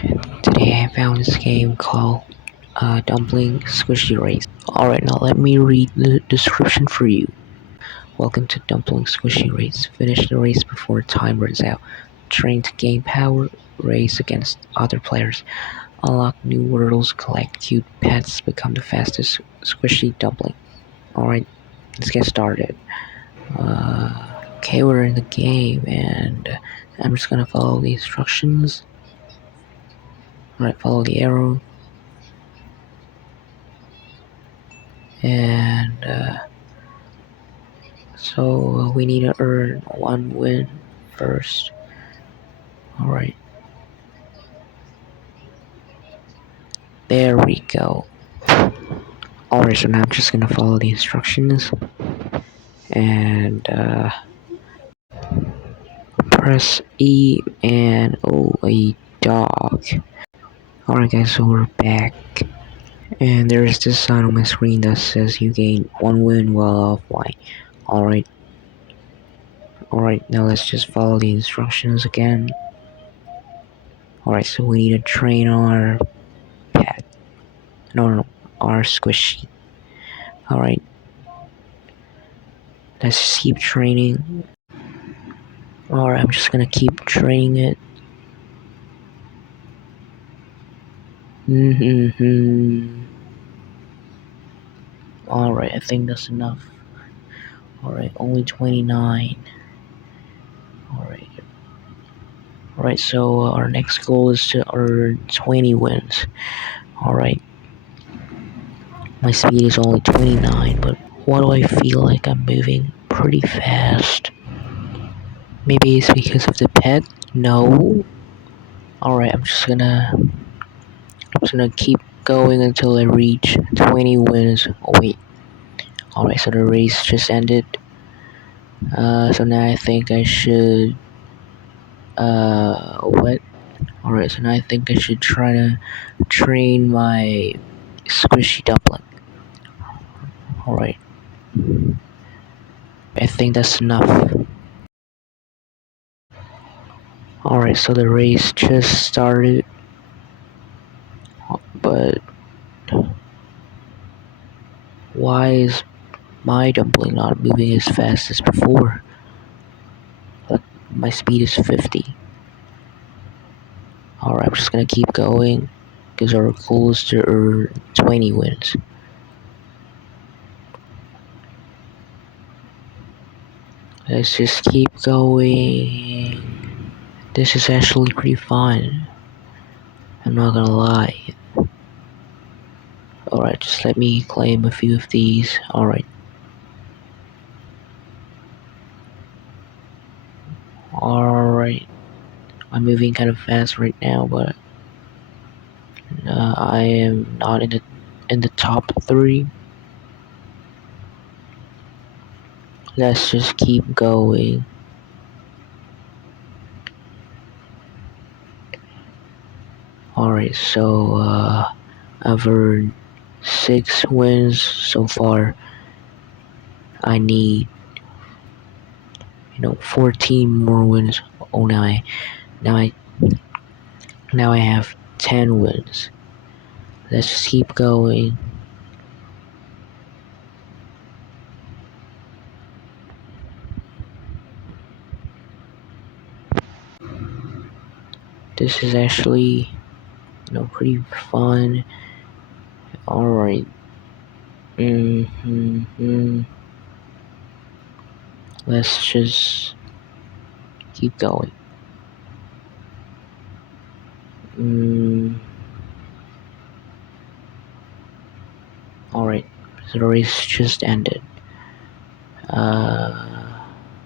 Today I found this game called Dumpling Squishy Race. Alright, now let me read the description for you. Welcome to Dumpling Squishy Race. Finish the race before time runs out. Train to gain power. Race against other players. Unlock new worlds. Collect cute pets. Become the fastest squishy dumpling. Alright, let's get started. Okay, we're in the game and I'm just gonna follow the instructions. Alright, follow the arrow. And so we need to earn 1 win first. Alright. There we go. Alright, so now I'm just gonna follow the instructions. And press E and a dog. Alright guys, so we're back. And there's this sign on my screen that says you gain 1 win while offline. Alright. Alright, now let's just follow the instructions again. Alright, so we need to train our pet. No, our squishy. Alright. Let's just keep training. Alright, I'm just gonna keep training it. Alright, I think that's enough. Alright, only 29. Alright. Alright, so our next goal is to earn 20 wins. Alright. My speed is only 29, but why do I feel like I'm moving pretty fast? Maybe it's because of the pet? No. Alright, I'm just gonna keep going until I reach 20 wins. Oh wait. Alright, so the race just ended. So now I think I should what? Alright, so now I think I should try to train my squishy dumpling. Alright. I think that's enough. Alright, so the race just started. But why is my dumpling not moving as fast as before? Like, my speed is 50. Alright, I'm just gonna keep going, because our goal is to earn 20 wins. Let's just keep going. This is actually pretty fun. I'm not gonna lie. Alright, just let me claim a few of these. Alright. Alright. I'm moving kind of fast right now, but I am not in the top 3. Let's just keep going. Alright, so I've earned 6 wins so far. I need 14 more wins. Oh, now I have 10 wins. Let's just keep going. This is actually pretty fun. Alright. Let's just keep going. Alright, so the race just ended.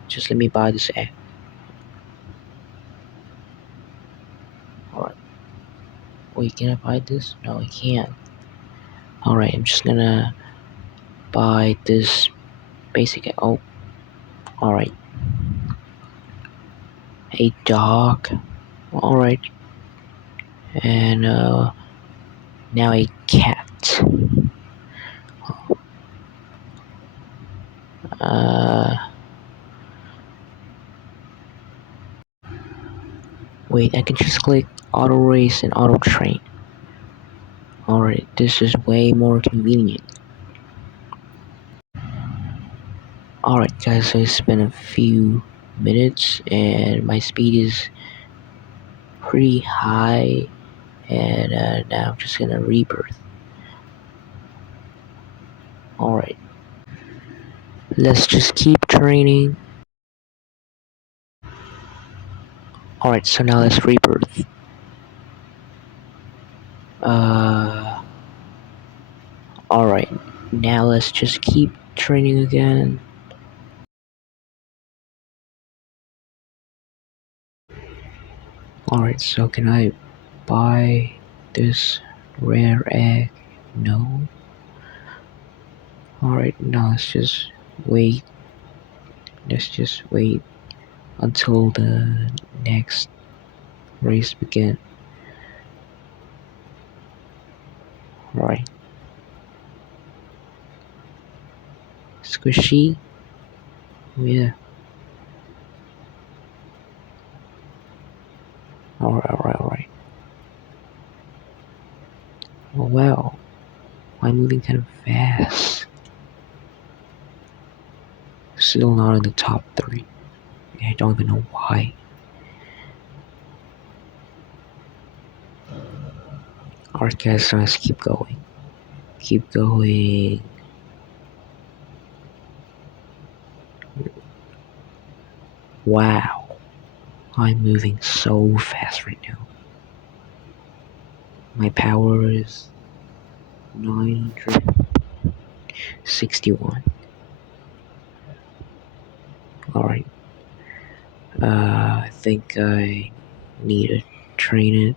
Just let me buy this egg. Alright. Wait, can I buy this? No, I can't. Alright, I'm just gonna buy this basic egg. Oh, alright. A dog. Alright. And now a cat. Wait, I can just click auto race and auto train. Alright, this is way more convenient. Alright guys, so it's been a few minutes and my speed is pretty high, and now I'm just gonna rebirth. Alright, let's just keep training. Alright, so now let's rebirth. Alright, now let's just keep training again. Alright, so can I buy this rare egg? No. Alright, now let's just wait. Let's just wait until the next race begin. Alright. Squishy? Oh, yeah. Alright. Oh wow. I'm moving kind of fast. Still not in the top 3. I don't even know why. Alright guys, so let's keep going. Keep going. Wow. I'm moving so fast right now. My power is 961. Alright. I think I need to train it.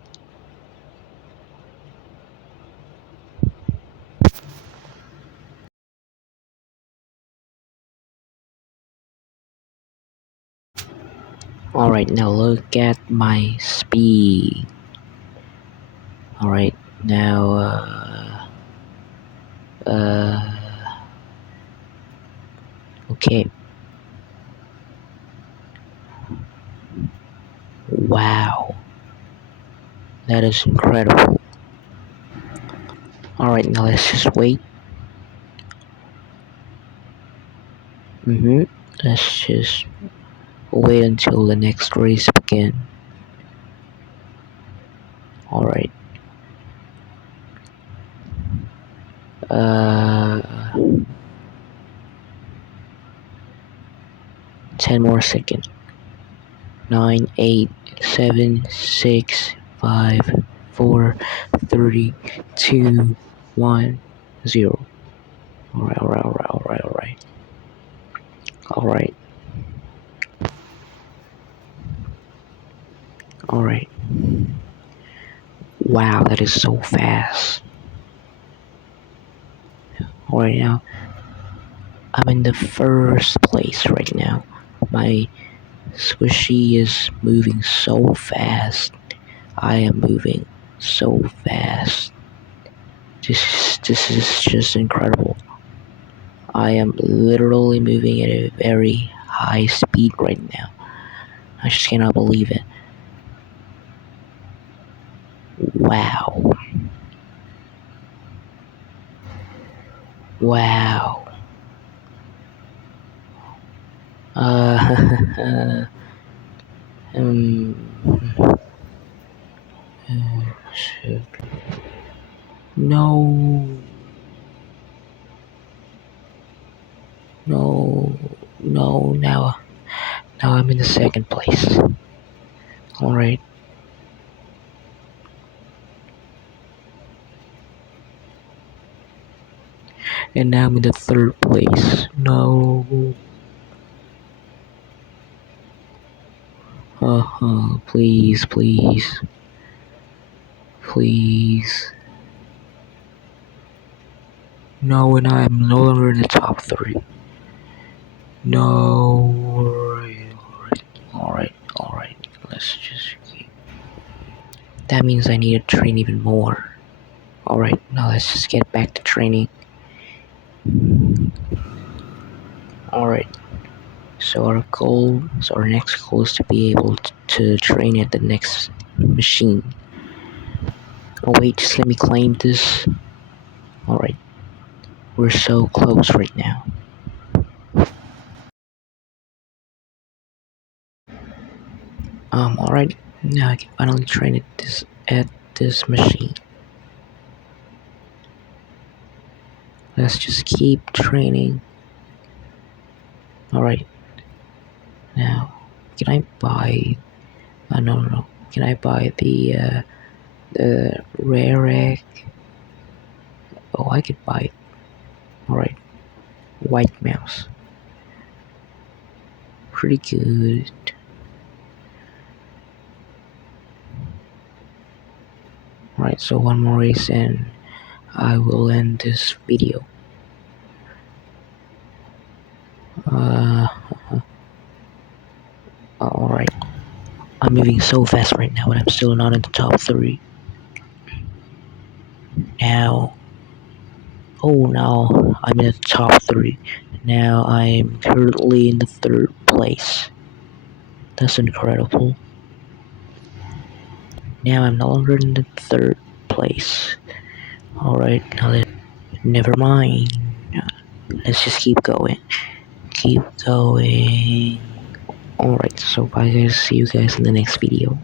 Alright, now look at my speed. Alright, now, okay. Wow. That is incredible. Alright, now let's just wait. Let's just wait until the next race begin. Alright. 10 more seconds. 9, 8, 7, 6, 5, 4, 3, 2, 1, 0. Alright. Wow, that is so fast. Alright, now I'm in the first place right now. My squishy is moving so fast. I am moving so fast. This is just incredible. I am literally moving at a very high speed right now. I just cannot believe it. Wow. Um, shit. No, now I'm in the second place. Alright. And now I'm in the third place. No. Please. No, and I'm no longer in the top 3. No. Alright. Let's just keep. That means I need to train even more. Alright, now let's just get back to training. Alright. So our next goal is to be able to train at the next machine. Oh wait, just let me claim this. Alright, we're so close right now. Alright, now I can finally train at this machine. Let's just keep training. Alright, now can I buy? No, no, no. Can I buy the rare egg? Oh, I could buy it. Alright, white mouse. Pretty good. Alright, so one more race and I will end this video. Uh, Alright. I'm moving so fast right now, but I'm still not in the top 3. Now, oh, now I'm in the top 3. Now I'm currently in the 3rd place. That's incredible. Now I'm no longer in the 3rd place. Alright, never mind. Let's just keep going. Keep going. Alright, so bye guys. See you guys in the next video.